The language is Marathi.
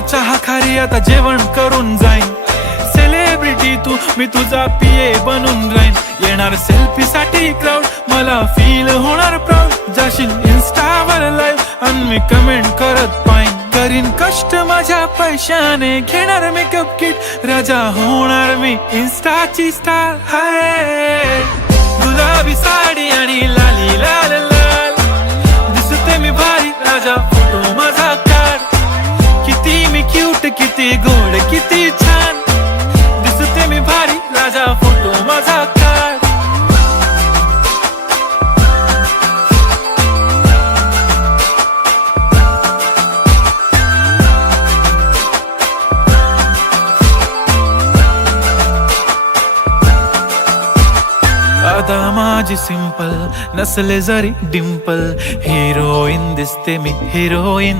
चहा खारी आता जेवण करून जाईन. सेलिब्रिटी तू, मी तुझा पीए बनून राहीन. येणार सेल्फी साठी क्राऊड, मला फील होणार प्राऊड. जाशील इन्स्टावर लाईव्ह आणि मी कमेंट करत पाईन. करीन कष्ट माझ्या पैशाने, घेणार मेकअप किट, राजा होणार मी इन्स्टाची स्टार. हाय गुलाबी साडी आणि लाली लाल लाल, दिसते मी भारी, राजा फोटो माझा काढ. किती मी क्यूट, किती गोड, किती छान, दिसते मी भारी, राजा फोटो माझा काढ. आता माझी सिंपल, नसले जरी डिंपल, हिरोईन दिसते मी हिरोईन.